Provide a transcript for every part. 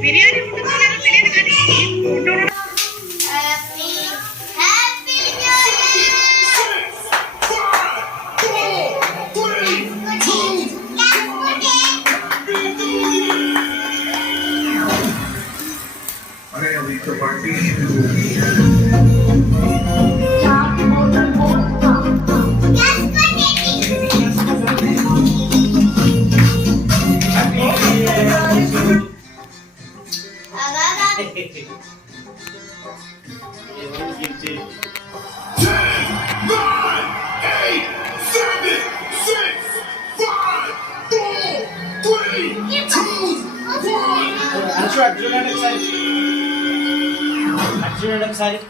బిర్యానీ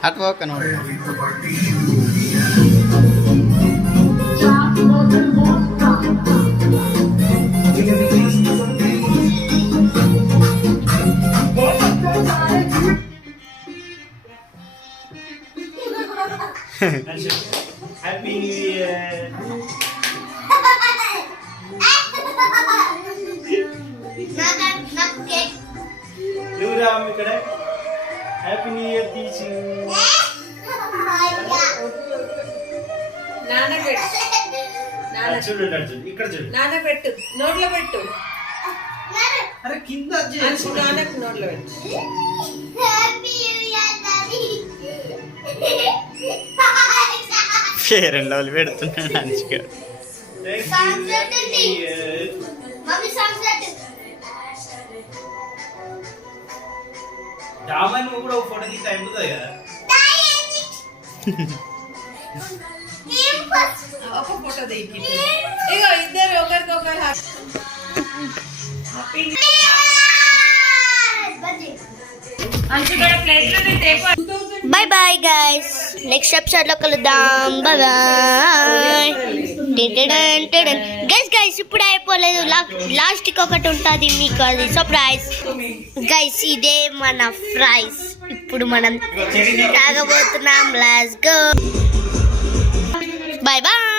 అటు okay happy new year. నువ్వు రామ్ ఇక్కడ హ్యాపీ న్యూ ఇయర్ తీసి చూడండి అర్జున్ ఇక్కడ చూడు నాన్న పెట్టు నోట్లో పెట్టు అరే కింద నాన్నకు నోట్లో పెట్టు రెండు రోజులు పెడుతున్నాడు మంచిగా డామా నువ్వు కూడా ఫోటో తీసి అయిపోతుంది కదా ఒక ఫోటో దిగి ఇగో ఇద్దరు ఒకరికొకరు Bye bye guys. Next episode lo kaluddam. Bye bye. Guys ఇప్పుడు అయిపోలేదు లాస్ట్ కి ఒకటి ఉంటది మీకు అది సర్ప్రైజ్ గైస్ ఇదే మన ఫ్రైస్ ఇప్పుడు మనం తాగబోతున్నాం లెట్స్ గో బై బై